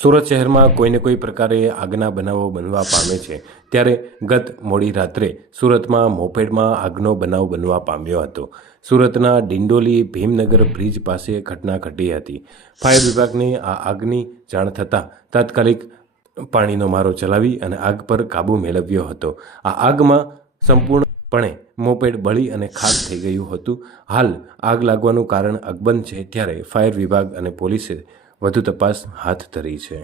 સુરત શહેરમાં કોઈને કોઈ પ્રકારે આગના બનાવો બનવા પામે છે ત્યારે ગત મોડી રાત્રે સુરતમાં મોપેડમાં આગનો બનાવ બનવા પામ્યો હતો। સુરતના ડિંડોલી ભીમનગર બ્રિજ પાસે ઘટના ઘટી હતી। ફાયર વિભાગને આ આગની જાણ થતાં તાત્કાલિક પાણીનો મારો ચલાવી અને આગ પર કાબૂ મેળવ્યો હતો। આ આગમાં સંપૂર્ણપણે મોપેડ બળી અને ખાક થઈ ગયું હતું। હાલ આગ લાગવાનું કારણ અકબંધ છે ત્યારે ફાયર વિભાગ અને પોલીસે વધુ તપાસ હાથ ધરી છે।